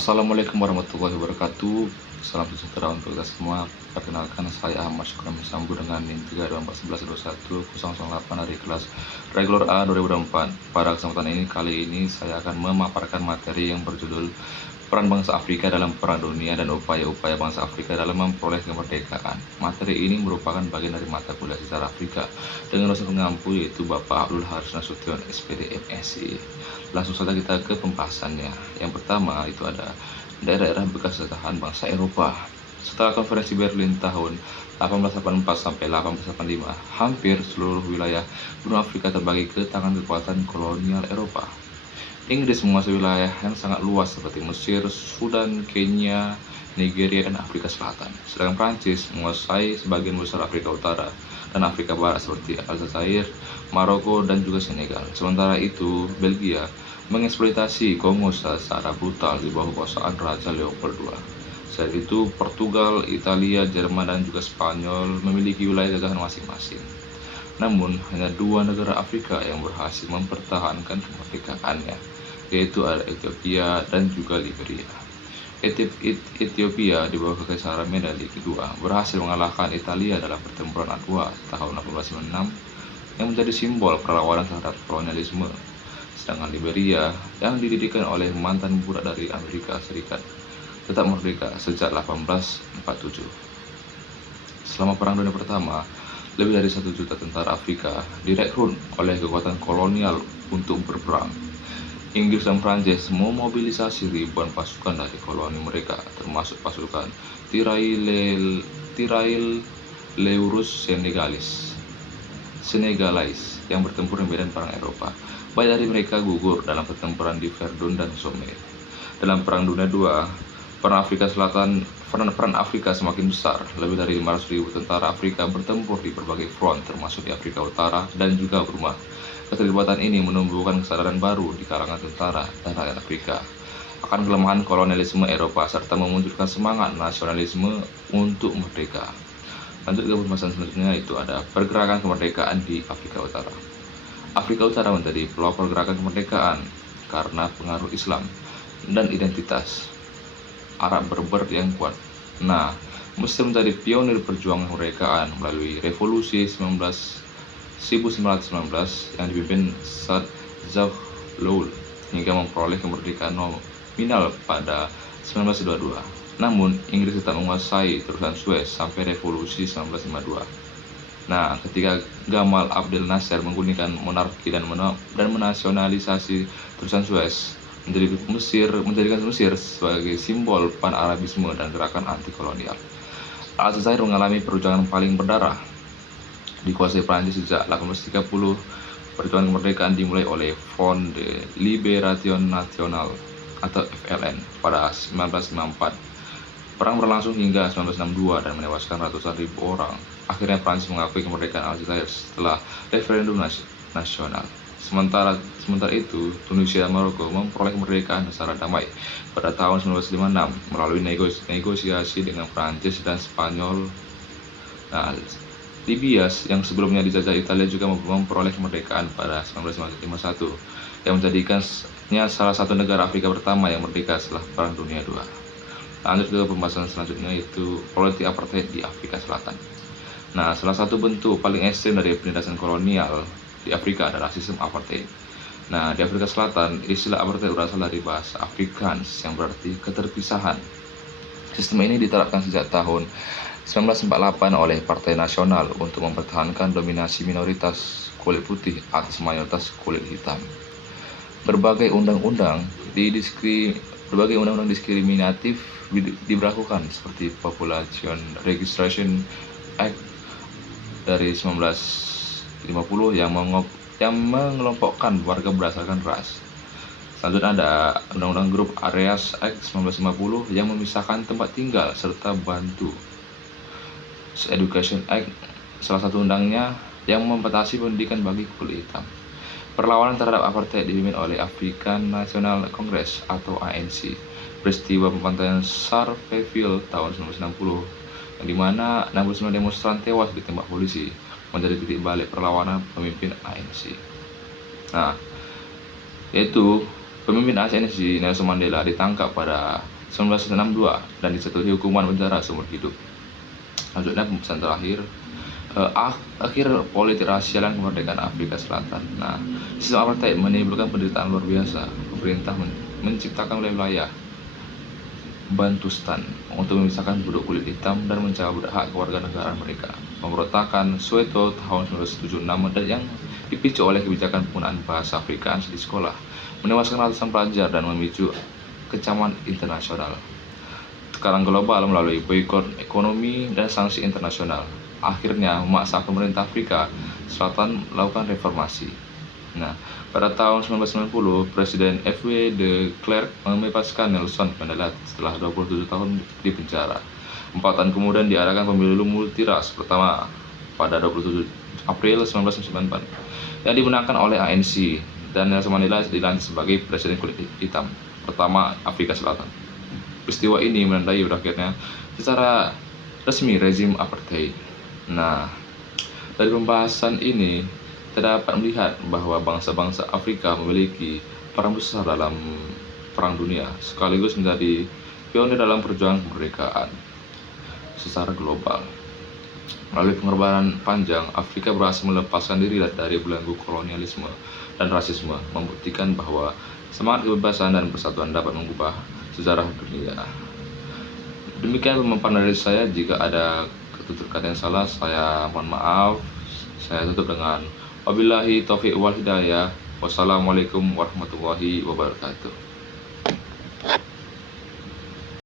Assalamualaikum warahmatullahi wabarakatuh. Salam sejahtera untuk kita semua. Perkenalkan, saya Ahmad Syukran Sambu dengan NIM 3241121 dari kelas Regular A 2024. Pada kesempatan ini, kali ini saya akan memaparkan materi yang berjudul Peran Bangsa Afrika dalam Perang Dunia dan Upaya-upaya Bangsa Afrika dalam memperoleh kemerdekaan. Materi ini merupakan bagian dari mata kuliah sejarah Afrika dengan dosen pengampu yaitu Bapak Abdul Haris Nasution, SPD MSc. Langsung saja kita ke pembahasannya. Yang pertama itu ada daerah-daerah bekas jajahan bangsa Eropa. Setelah konferensi Berlin tahun 1884 sampai 1885, hampir seluruh wilayah benua Afrika terbagi ke tangan kekuatan kolonial Eropa. Inggris menguasai wilayah yang sangat luas seperti Mesir, Sudan, Kenya, Nigeria, dan Afrika Selatan. Sedangkan Prancis menguasai sebagian besar Afrika Utara dan Afrika Barat seperti Aljazair, Maroko, dan juga Senegal. Sementara itu, Belgia mengeksploitasi Kongo secara brutal di bawah kekuasaan Raja Leopold II. Selain itu, Portugal, Italia, Jerman, dan juga Spanyol memiliki wilayah jajahan masing-masing. Namun, hanya dua negara Afrika yang berhasil mempertahankan kemerdekaannya, yaitu ada Ethiopia dan juga Liberia. Ethiopia di bawah Kekaisaran Menelik kedua berhasil mengalahkan Italia dalam pertempuran Adwa tahun 1896 yang menjadi simbol perlawanan terhadap kolonialisme. Sedangkan Liberia yang didirikan oleh mantan budak dari Amerika Serikat tetap merdeka sejak 1847. Selama Perang Dunia Pertama, lebih dari 1 juta tentara Afrika direkrut oleh kekuatan kolonial untuk berperang. Inggris dan Prancis memobilisasi ribuan pasukan dari koloni mereka, termasuk pasukan Tirailleurus Senegalese yang bertempur di medan perang Eropa. Banyak dari mereka gugur dalam pertempuran di Verdun dan Somme. Dalam Perang Dunia II, peran Afrika semakin besar. Lebih dari 500.000 tentara Afrika bertempur di berbagai front, termasuk di Afrika Utara dan juga Burma. Keterlibatan ini menumbuhkan kesadaran baru di kalangan tentara dan rakyat Afrika akan kelemahan kolonialisme Eropa serta memunculkan semangat nasionalisme untuk merdeka. Lanjut ke pembahasan selanjutnya, itu ada pergerakan kemerdekaan di Afrika Utara. Afrika Utara menjadi pelopor gerakan kemerdekaan karena pengaruh Islam dan identitas Arab Berber yang kuat. Nah, Mesir menjadi pionir perjuangan kemerdekaan melalui revolusi 1919 yang dipimpin Saad Zaghlul hingga memperoleh kemerdekaan nominal pada 1922. Namun, Inggris tetap menguasai terusan Suez sampai revolusi 1952. Nah, ketika Gamal Abdel Nasser menggulingkan monarki dan menasionalisasi terusan Suez, menjadikan Mesir sebagai simbol pan-Arabisme dan gerakan anti-kolonial. Aljazair mengalami perjuangan paling berdarah dikuasai Prancis sejak 1830. Perjuangan kemerdekaan dimulai oleh Front de Libération Nationale atau FLN pada 1954. Perang berlangsung hingga 1962 dan menewaskan ratusan ribu orang. Akhirnya Prancis mengakui kemerdekaan Aljazair setelah referendum nasional. Sementara itu, Tunisia dan Maroko memperoleh kemerdekaan secara damai pada tahun 1956 melalui negosiasi dengan Prancis dan Spanyol. Nah, Libya yang sebelumnya dijajah Italia juga memperoleh kemerdekaan pada 1951 yang menjadikannya salah satu negara Afrika pertama yang merdeka setelah Perang Dunia II. Lanjut ke pembahasan selanjutnya, itu politik apartheid di Afrika Selatan. Nah, salah satu bentuk paling ekstrem dari penindasan kolonial di Afrika adalah sistem apartheid. Nah, di Afrika Selatan, istilah apartheid berasal dari bahasa Afrikaans yang berarti keterpisahan. Sistem ini diterapkan sejak tahun 1948 oleh Partai Nasional untuk mempertahankan dominasi minoritas kulit putih atas mayoritas kulit hitam. Berbagai undang-undang diskriminatif diberlakukan seperti Population Registration Act dari 1950 yang mengelompokkan warga berdasarkan ras. Selanjutnya ada Undang-Undang Grup Areas Act 1950 yang memisahkan tempat tinggal serta bantu. Education Act, salah satu undangnya yang membatasi pendidikan bagi kulit hitam. Perlawanan terhadap apartheid dipimpin oleh African National Congress atau ANC. Peristiwa pembantaian Sharpeville tahun 1960, di mana 69 demonstran tewas ditembak polisi, menjadi titik balik perlawanan pemimpin ANC. Nah, yaitu Pemimpin ASEAN Nelson Mandela ditangkap pada 1962 dan dijatuhi hukuman penjara seumur hidup. Selanjutnya pesan terakhir, akhir politik rasial dan kemerdekaan Afrika Selatan. Nah, sistem apartheid menimbulkan penderitaan luar biasa. Pemerintah menciptakan wilayah Bantustan untuk memisahkan penduduk kulit hitam dan mencabut hak kewarganegaraan mereka. Pemberontakan Soweto tahun 1976 dan yang dipicu oleh kebijakan penggunaan bahasa Afrikaans di sekolah menewaskan ratusan pelajar dan memicu kecaman internasional. Tekanan global melalui boikot ekonomi dan sanksi internasional akhirnya memaksa pemerintah Afrika Selatan melakukan reformasi. Nah, pada tahun 1990, Presiden F.W. de Klerk membebaskan Nelson Mandela setelah 27 tahun di penjara. 4 tahun kemudian diadakan pemilu multiras pertama pada 27 April 1994 yang dimenangkan oleh ANC, dan Nelson Mandela dilantik sebagai Presiden kulit hitam pertama Afrika Selatan. Peristiwa ini menandai berakhirnya secara resmi rezim apartheid. Nah, dari pembahasan ini terdapat melihat bahwa bangsa-bangsa Afrika memiliki peran besar dalam Perang Dunia, sekaligus menjadi pionir dalam perjuangan kemerdekaan secara global. Melalui pengorbanan panjang, Afrika berhasil melepaskan diri dari belenggu kolonialisme dan rasisme, membuktikan bahwa semangat kebebasan dan persatuan dapat mengubah sejarah dunia. Demikian pemaparan dari saya. Jika ada tutur kata yang salah, saya mohon maaf. Saya tutup dengan wabillahi taufiq wal hidayah. Wassalamualaikum warahmatullahi wabarakatuh.